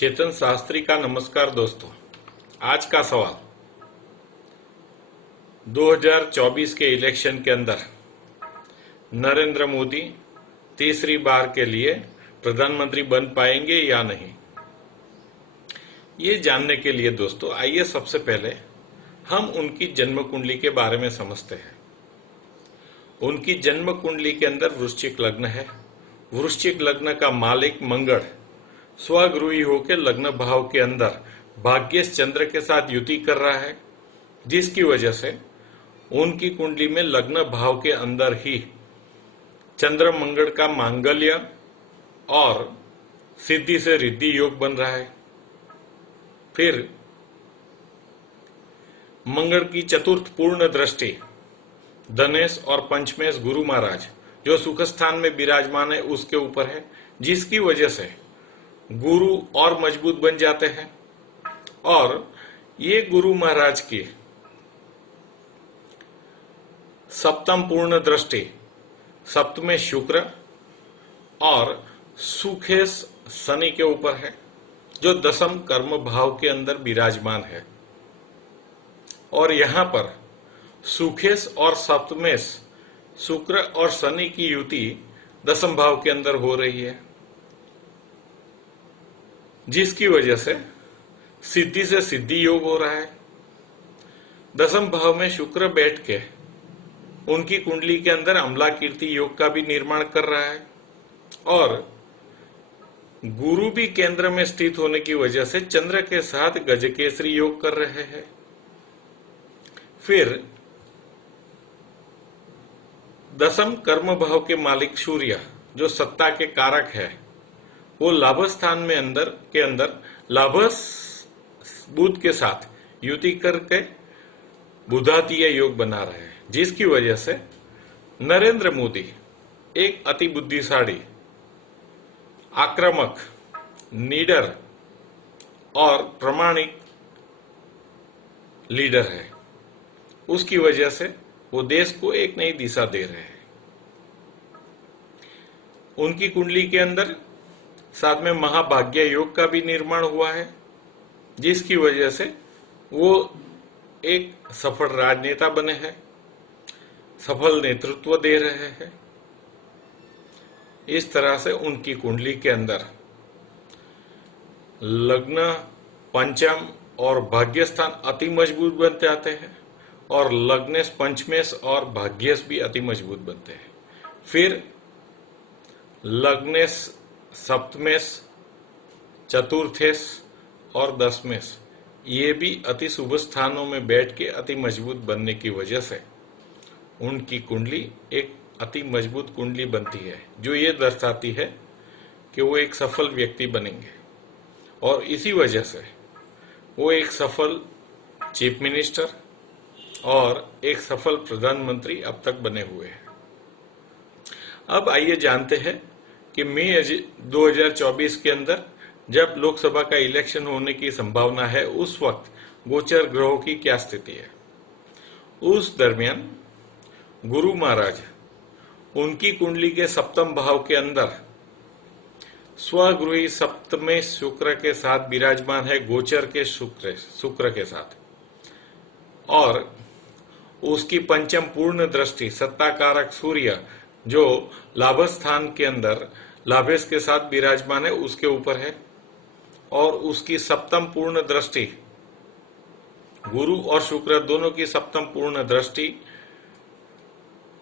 चेतन शास्त्री का नमस्कार दोस्तों। आज का सवाल, 2024 के इलेक्शन के अंदर नरेंद्र मोदी तीसरी बार के लिए प्रधानमंत्री बन पाएंगे या नहीं। ये जानने के लिए दोस्तों आइए सबसे पहले हम उनकी जन्म कुंडली के बारे में समझते हैं। उनकी जन्म कुंडली के अंदर वृश्चिक लग्न है। वृश्चिक लग्न का मालिक मंगल स्वगृही होकर लग्न भाव के अंदर भाग्येश चंद्र के साथ युति कर रहा है, जिसकी वजह से उनकी कुंडली में लग्न भाव के अंदर ही चंद्र मंगल का मांगल्य और सिद्धि से रिद्धि योग बन रहा है। फिर मंगल की चतुर्थ पूर्ण दृष्टि धनेश और पंचमेश गुरु महाराज जो सुख स्थान में विराजमान है उसके ऊपर है, जिसकी वजह से गुरु और मजबूत बन जाते हैं। और ये गुरु महाराज की सप्तम पूर्ण दृष्टि सप्तमे शुक्र और सुखेश शनि के ऊपर है, जो दसम कर्म भाव के अंदर विराजमान है। और यहां पर सुखेश और सप्तमेश शुक्र और शनि की युति दसम भाव के अंदर हो रही है, जिसकी वजह से सिद्धि से सिद्धि योग हो रहा है। दसम भाव में शुक्र बैठ के उनकी कुंडली के अंदर अम्ला कीर्ति योग का भी निर्माण कर रहा है। और गुरु भी केंद्र में स्थित होने की वजह से चंद्र के साथ गजकेसरी योग कर रहे हैं। फिर दसम कर्म भाव के मालिक सूर्य जो सत्ता के कारक है, वो लाभ स्थान में अंदर लाभ बुध के साथ युति करके बुधातीय योग बना रहे हैं, जिसकी वजह से नरेंद्र मोदी एक अति बुद्धिशाली, आक्रामक, निडर और प्रामाणिक लीडर है। उसकी वजह से वो देश को एक नई दिशा दे रहे हैं। उनकी कुंडली के अंदर साथ में महाभाग्य योग का भी निर्माण हुआ है, जिसकी वजह से वो एक सफल राजनेता बने हैं, सफल नेतृत्व दे रहे हैं। इस तरह से उनकी कुंडली के अंदर लग्न, पंचम और भाग्यस्थान अति मजबूत बनते आते हैं और लग्नेश, पंचमेश और भाग्येश भी अति मजबूत बनते हैं। फिर लग्नेश, सप्तमेश, चतुर्थेश और दशमेश ये भी अति शुभ स्थानों में बैठ के अति मजबूत बनने की वजह से उनकी कुंडली एक अति मजबूत कुंडली बनती है, जो ये दर्शाती है कि वो एक सफल व्यक्ति बनेंगे। और इसी वजह से वो एक सफल चीफ मिनिस्टर और एक सफल प्रधानमंत्री अब तक बने हुए हैं। अब आइए जानते हैं कि मई 2024 के अंदर जब लोकसभा का इलेक्शन होने की संभावना है, उस वक्त गोचर ग्रहों की क्या स्थिति है। उस दरमियान गुरु महाराज उनकी कुंडली के सप्तम भाव के अंदर स्वगृही सप्तमे शुक्र के साथ विराजमान है, गोचर के शुक्र के साथ। और उसकी पंचम पूर्ण दृष्टि सत्ताकारक सूर्य जो लाभ स्थान के अंदर लाभेश के साथ विराजमान है उसके ऊपर है। और उसकी सप्तम पूर्ण दृष्टि गुरु और शुक्र दोनों की सप्तम पूर्ण दृष्टि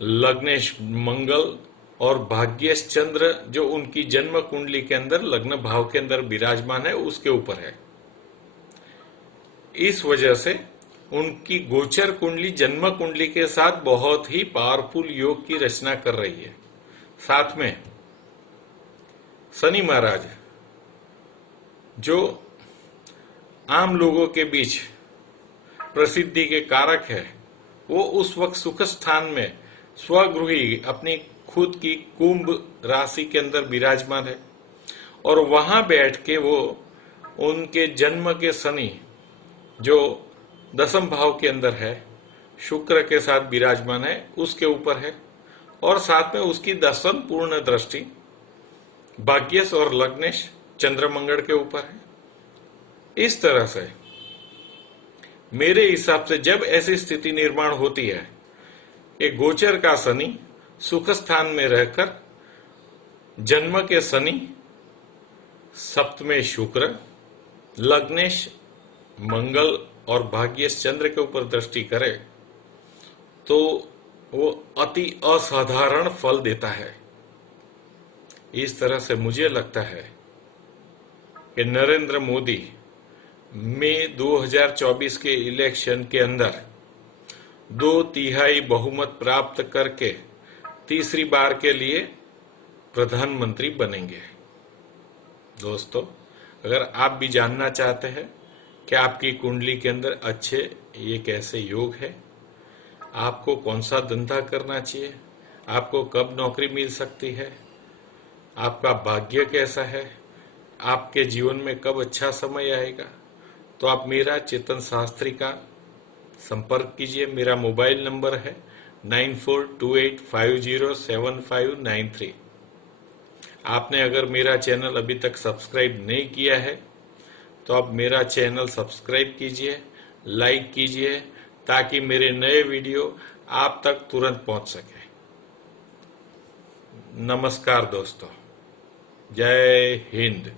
लग्नेश मंगल और भाग्येश चंद्र जो उनकी जन्म कुंडली के अंदर लग्न भाव के अंदर विराजमान है उसके ऊपर है। इस वजह से उनकी गोचर कुंडली जन्म कुंडली के साथ बहुत ही पावरफुल योग की रचना कर रही है। साथ में शनि महाराज जो आम लोगों के बीच प्रसिद्धि के कारक है, वो उस वक्त सुख स्थान में स्वगृही अपनी खुद की कुंभ राशि के अंदर विराजमान है। और वहां बैठ के वो उनके जन्म के शनि जो दसम भाव के अंदर है, शुक्र के साथ विराजमान है, उसके ऊपर है। और साथ में उसकी दसम पूर्ण दृष्टि भाग्येश और लग्नेश चंद्रमंगल के ऊपर है। इस तरह से मेरे हिसाब से जब ऐसी स्थिति निर्माण होती है कि गोचर का शनि सुख स्थान में रहकर जन्म के शनि, सप्तमेश शुक्र, लग्नेश मंगल और भाग्येश चंद्र के ऊपर दृष्टि करे तो वो अति असाधारण फल देता है। इस तरह से मुझे लगता है कि नरेंद्र मोदी मई 2024 के इलेक्शन के अंदर 2/3 बहुमत प्राप्त करके तीसरी बार के लिए प्रधानमंत्री बनेंगे। दोस्तों, अगर आप भी जानना चाहते हैं कि आपकी कुंडली के अंदर अच्छे ये कैसे योग है, आपको कौन सा धंधा करना चाहिए, आपको कब नौकरी मिल सकती है, आपका भाग्य कैसा है, आपके जीवन में कब अच्छा समय आएगा, तो आप मेरा चेतन शास्त्री का संपर्क कीजिए। मेरा मोबाइल नंबर है 9428507593। आपने अगर मेरा चैनल अभी तक सब्सक्राइब नहीं किया है तो आप मेरा चैनल सब्सक्राइब कीजिए, लाइक कीजिए, ताकि मेरे नए वीडियो आप तक तुरंत पहुंच सके। नमस्कार दोस्तों, जय हिंद।